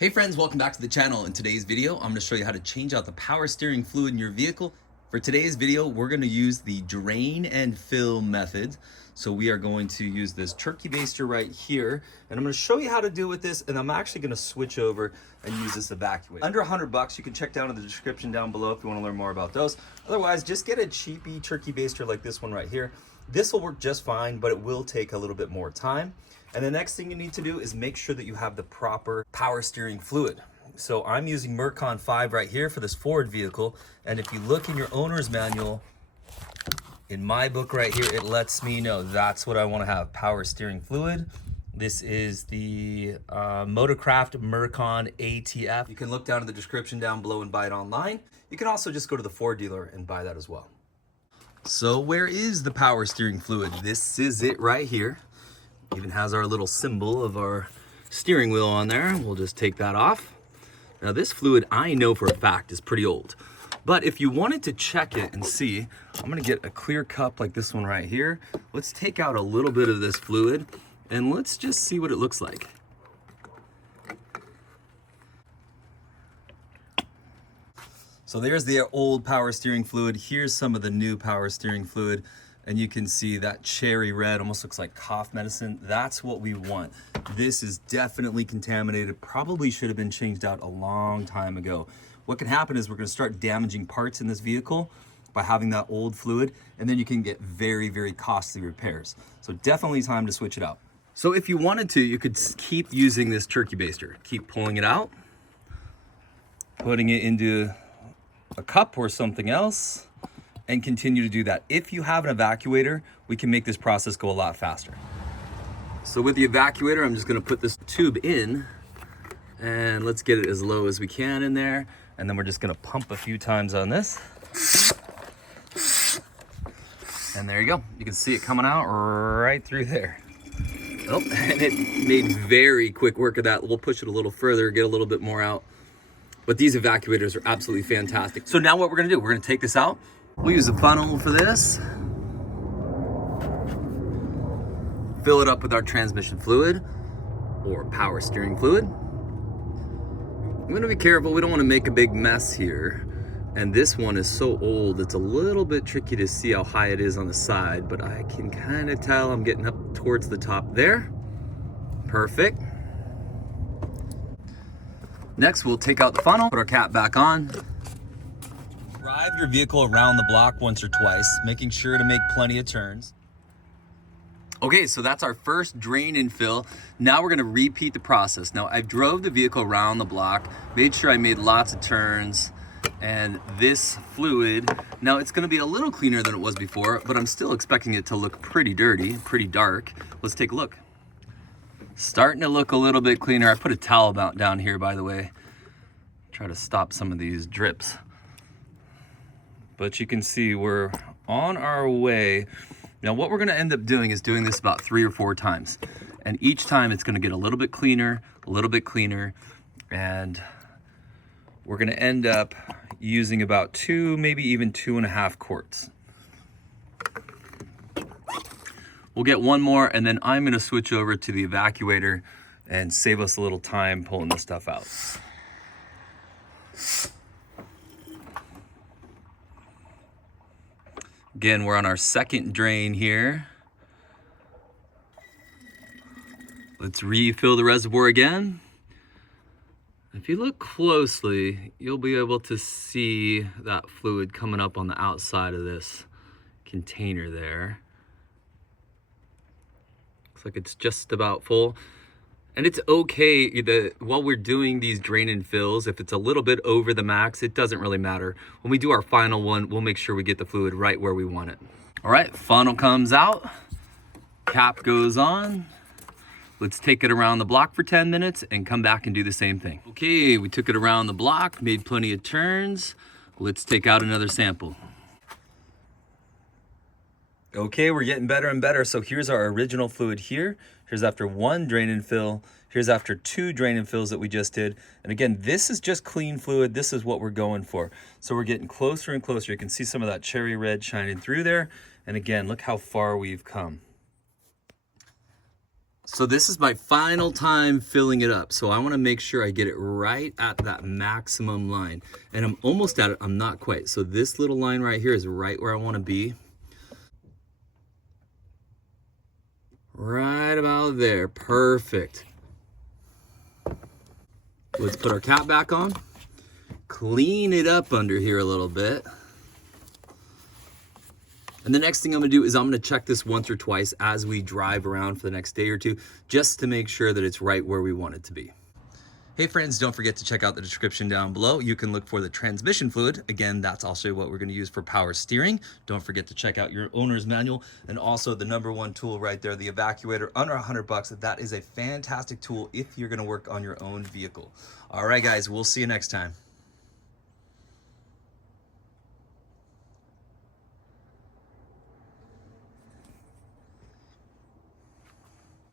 Hey friends, welcome back to the channel. In today's video, I'm going to show you how to change out the power steering fluid in your vehicle. For today's video, we're going to use the drain and fill method. So we are going to use this turkey baster right here, and I'm going to show you how to do with this, and I'm actually going to switch over and use this evacuator. Under $100, you can check down in the description down below if you want to learn more about those. Otherwise, just get a cheapy turkey baster like this one right here. This will work just fine, but it will take a little bit more time. And the next thing you need to do is make sure that you have the proper power steering fluid. So I'm using Mercon 5 right here for this Ford vehicle. And if you look in your owner's manual, in my book right here, it lets me know that's what I want to have, power steering fluid. This is the Motorcraft Mercon ATF. You can look down in the description down below and buy it online. You can also just go to the Ford dealer and buy that as well. So where is the power steering fluid? This is it right here. Even has our little symbol of our steering wheel on there. We'll just take that off. Now this fluid, I know for a fact, is pretty old. But if you wanted to check it and see, I'm gonna get a clear cup like this one right here. Let's take out a little bit of this fluid and let's just see what it looks like. So there's the old power steering fluid. Here's some of the new power steering fluid. And you can see that cherry red almost looks like cough medicine. That's what we want. This is definitely contaminated. Probably should have been changed out a long time ago. What can happen is we're gonna start damaging parts in this vehicle by having that old fluid, and then you can get very, very costly repairs. So definitely time to switch it out. So if you wanted to, you could keep using this turkey baster. Keep pulling it out, putting it into a cup or something else, and continue to do that. If you have an evacuator, we can make this process go a lot faster. So with the evacuator, I'm just gonna put this tube in and let's get it as low as we can in there. And then we're just gonna pump a few times on this. And there you go. You can see it coming out right through there. Oh, and it made very quick work of that. We'll push it a little further, get a little bit more out. But these evacuators are absolutely fantastic. So now what we're gonna do, we're gonna take this out. We'll use a funnel for this. Fill it up with our transmission fluid or power steering fluid. I'm gonna be careful, we don't wanna make a big mess here. And this one is so old, it's a little bit tricky to see how high it is on the side, but I can kind of tell I'm getting up towards the top there. Perfect. Next, we'll take out the funnel, put our cap back on. Drive your vehicle around the block once or twice, making sure to make plenty of turns. Okay, so that's our first drain and fill. Now we're gonna repeat the process. Now I drove the vehicle around the block, made sure I made lots of turns, and this fluid, now it's gonna be a little cleaner than it was before, but I'm still expecting it to look pretty dirty, pretty dark. Let's take a look. Starting to look a little bit cleaner. I put a towel down here, by the way. Try to stop some of these drips. But you can see we're on our way. Now what we're gonna end up doing is doing this about 3 or 4 times. And each time it's gonna get a little bit cleaner, and we're gonna end up using about 2, maybe even 2.5 quarts. We'll get one more, and then I'm gonna switch over to the evacuator and save us a little time pulling this stuff out. Again, we're on our second drain here. Let's refill the reservoir again. If you look closely, you'll be able to see that fluid coming up on the outside of this container there. Looks like it's just about full. And it's okay that while we're doing these drain and fills, if it's a little bit over the max, it doesn't really matter. When we do our final one, we'll make sure we get the fluid right where we want it. All right, funnel comes out, cap goes on. Let's take it around the block for 10 minutes and come back and do the same thing. Okay, we took it around the block, made plenty of turns. Let's take out another sample. Okay, we're getting better and better. So here's our original fluid here. Here's after 1 drain and fill. Here's after 2 drain and fills that we just did. And again, this is just clean fluid. This is what we're going for. So we're getting closer and closer. You can see some of that cherry red shining through there. And again, look how far we've come. So this is my final time filling it up. So I want to make sure I get it right at that maximum line. And I'm almost at it, I'm not quite. So this little line right here is right where I want to be. Right about there, perfect. Let's put our cap back on. Clean it up under here a little bit. And the next thing I'm gonna do is I'm gonna check this once or twice as we drive around for the next day or two, just to make sure that it's right where we want it to be. Hey friends, don't forget to check out the description down below. You can look for the transmission fluid. Again, that's also what we're gonna use for power steering. Don't forget to check out your owner's manual, and also the #1 tool right there, the evacuator, under $100. That is a fantastic tool if you're gonna work on your own vehicle. All right guys, we'll see you next time.